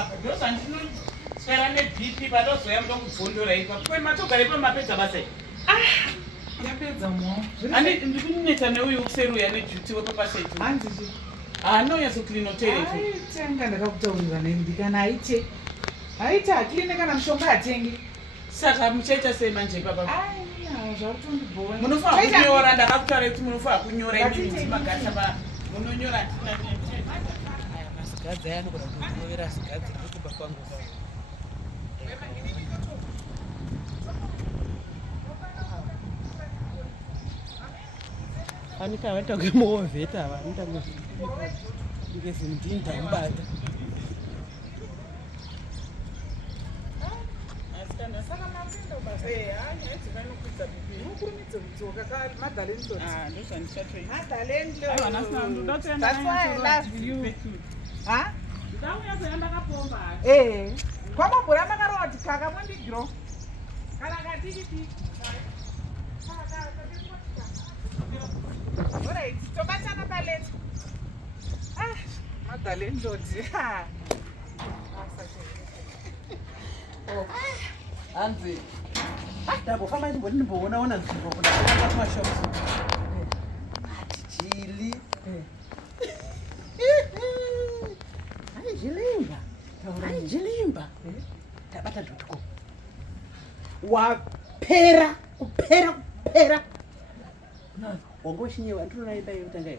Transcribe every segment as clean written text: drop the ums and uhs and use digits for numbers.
apa ndozvandinoswera nebp patozoya muda kubvondora ipapo kwe matogare pamapedza basa yapedza mo ndikuneta neuyu kuseruya nejuti wepapasaitu hanziti anonyatsoklina toilet tanga ndakakutaurira nendikana aite hakline kana mushonga hatenge saka muchaita sei manje ipapa zvakutondibhoa munofanira kunyora ndakakutaura kuti munofanira kunyora imini magasa munonyora masikadzi aya anogona kutovera sikadzi kukuba kwangu anika vatakuge muovheta vanitakugesimudinda mubata saka mapinda basa haaidzikanokuidza bibi mukurumidze kudzoka kwamabhura makarova kuti kaka mondigiro kana katititi orit tobatana paleta madhalendoti hanzi ndambofamba ndimboonaona nzvimbo kudaaa kumashopu ati chili Jilimba tabata dotcom wapera kupera wanga uchinyewa ndinonaimba yekutanga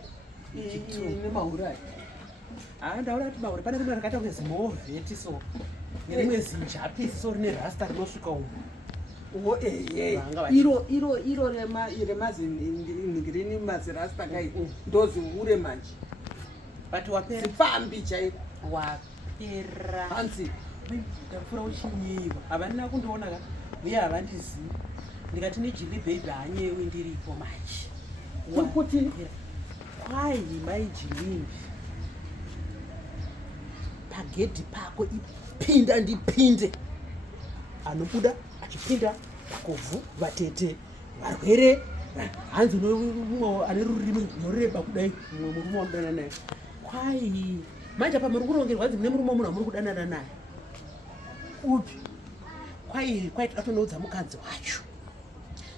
nemauri ati ndaura kuti mauri pane rimwe rakaita kunge zimovheti so nerimwe zinjapisi so rine rasta rinosvika umo iro remazirini mazirasta kai ndoziure manje but wapera sifambi chaiko wapera hanzi ndapfuura uchinyewa havanina kundiona ka uye havandizivi ndikati nejili bheibhi hanyewe ndiripo manje kuti kwai maijilimbi pagedhi pako ipinda ndipinde anobuda achipinda makovhu vatete varwere hanzi umwe ane rurimi runoreba kudai mumwe murume wanodana naye kwai manje apa muri kurongerwa hanzi mune murume munhu amuri kudanana naye upi kwai tikatonoudza mukadzi wacho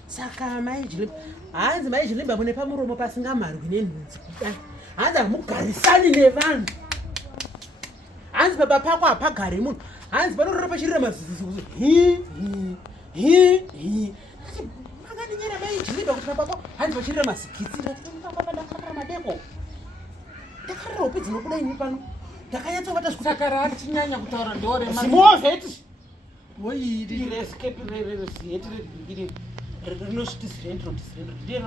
saka maijilimba hanzi maijilimba mune pamuromo pasingamarwi nenhunzi kudai hanzi hamugarisani nevanhu hanzi baba pako hapagari munhu hanzi panorora pachirira mazizi makaninyera maijilimba kuti papako hanzi pachirira mazikitsi madeko ndakarira upe dzinobuda ini pano ndakanyatsovata saka rari chinyanya kutaura ndorezimovheti oirescape reziheti rinosvitizirendrondizirendiye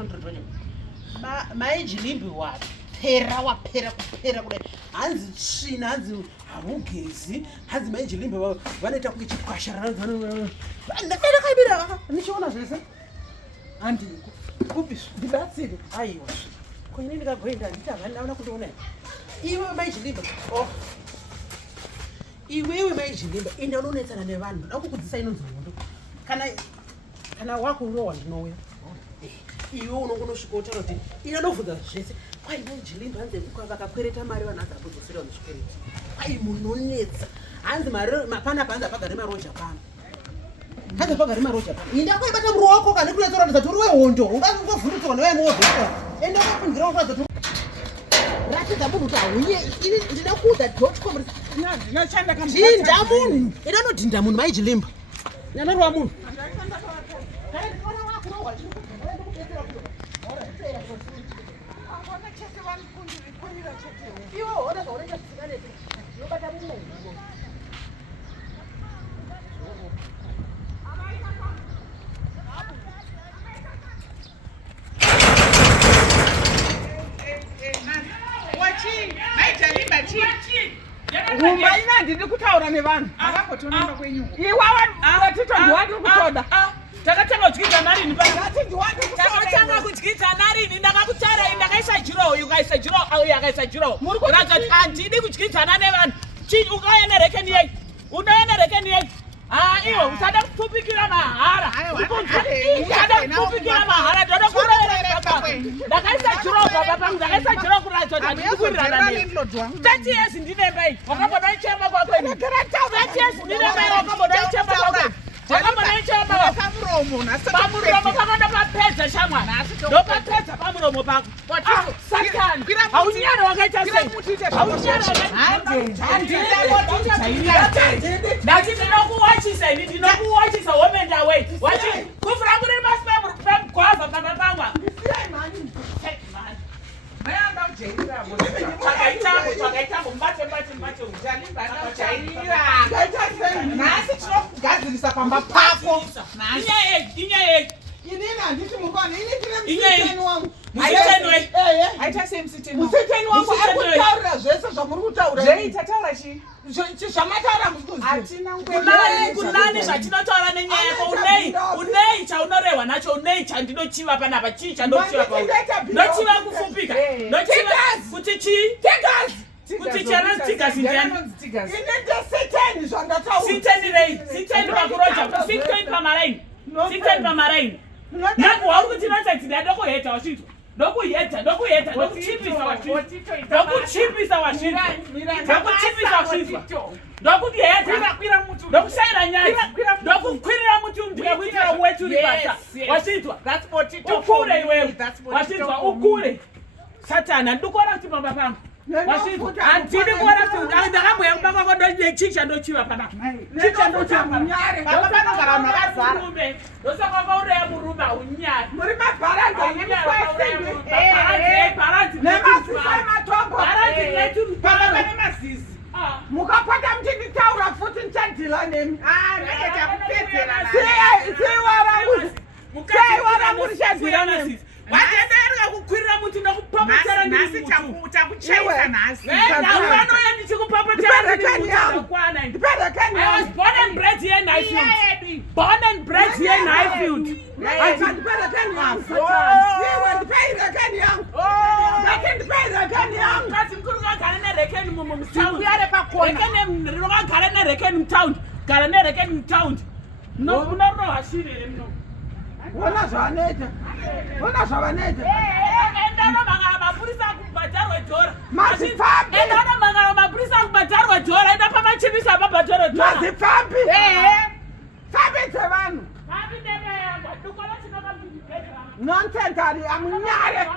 maijilimbi wapera kupera kudai hanzi tsvina hanzi hamugezi hanzi maijilimbi vanoita kunge chikwashara ndakaibira nichiona zvese handiko kupi ndibatsire aiwa koine ndikagoenda nditi havanaona kundiona iwe maijilimba iwewe maijilimba enda unonetsana nevanhu ndoda kukudzisa inonzi hondo kana wako urowa ndinouya iwe unongonosvika utaura kuti ina nobvunza zvese kwai maijilimba hanzi vakakwereta mari vanhu hanzi apodzosera muchikwereti kwai munonetsa hanzi panapa hanzi apagare maroja pano hanzi apagare maroja pano inda kwaibata muru wako kana kunetsoratidza kuti uri wehondo ungavhundutswa newemovheta enda ukapingira kuratidza kuti ratidza munhu kuti haunye ini ndina kuudza dotcom dhinda munhu ida nodhinda munhu maijilimba nyanarwa munhu rumba ina ndiri kutaura nevanhu avakotonomba kwenyuko iwavatitondwadi kutoda takatanga kudyidza narini takatanga kudyidza narini ndakakutarai ndakaisa jiro uyu ukaisa jiro uyu akaisa jiro uratidza kuti handidi kudyidzana nevanhu ukauya nerekeni yei unouya nerekeni yei iwe usada kupupikira mahara usada kupupikira mahara ndoda kuroera ndakaisa jiro baba pangu ndakaisa jiro kuratidza 30 years ndinemba iyi. Wakambona ichema kwako ini. 30 years ndinemba iyi wakambona ichema kwako. Wakambona ichema pamuromo nasi. Pamuromo pakanda papedza shamwa. Ndopapedza pamuromo pako. Satan. Haunyara wakaita sei? Haunyara Ndati ndinokuwachisa ini ndinokuwachisa home and away. Wachi kufura kuri masipemu kwava pamba pangwa. Pakaitambo mbate nasi tinokugadzirisa pamba pako. Inyaya inini handiti mungwana ini tine musiteni wangu. Aita semusiteni wangu arikutaurira zvese zvamuri kutaura. Zveitataura chii? Zvamataura kunani zvatinotaura nenyaya yako. Unei chaunorehwa nacho, unei chandinochiva panapa, chii chandochiva pauri. Ndochiva kufupika, ndochiva kuti chii? Kuti chana tigasi ndiani? Inende siteni rei, siteni pakuroja, siteni pamaraini, siteni pamaraini. Nangu wauri kuti notati ndadokuheta wasvitwa. Dokuchipisa wasvitwa. Ndokushaira nyaya. Ndokukwirira mutumbi kuitira wetu uri basa. Wasvitwa. Ukure iwewe. Wasvitwa ukure. Satana ndikora kuti baba pangu. Wasvitwa. Handidi kuona kuti ndakamboya kubaba kwako ndochicha ndochiva panapa. Chicha ndochiva panapa. Baba panogara makazara. Ndosaka kwauraya murume haunyari. muri mabharanzi nemazizi. mukapata muchinditaura futi ndichadhila nemi. Seiwarangurichadhila nemi. Watendereka kukwirira muti ndokupopotera ndiri mutu. Takuchaisa nhasi. Ndaunoya ndichikupopotera ndiri mutu kwana. I was born and bred here in Highfield. Born and bred here in Highfield. Kasi mkuru ngagara nerekeni mutown. Rekeni rinogara nerekeni mutown. Gara nerekeni mutown. Munoroha shirere muno. Ona zvavanoita. Endanomangala mapurisa kubhadharwa dhora. Mazipfambi. Endanomangala mapurisa kubhadharwa dhora. Enda pamachipisa pabhadharwa dhora. Mazipfambi. Fambi dzevanhu. Nonsense ari amunyare.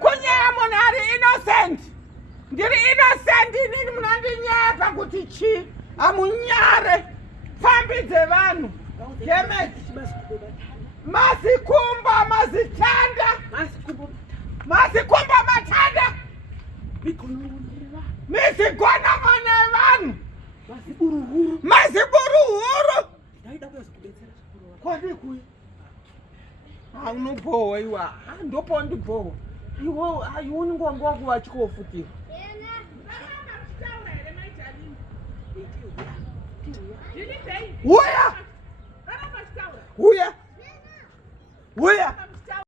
Kunyaya munhu ari innocent. Ndiri innocent inini munondinyepa kuti chi. Amunyare. Fambi dzevanhu. Yemeti. Masikumba, mazitanda. Masikumba matanda. Misigona mone vanhu. Maziburuhuru. Kwadi kuyi. Haunobohwa iwa. Ndopo ndibohwa. Iwo hayuni ngwangu wangu wachikofutira. Uya.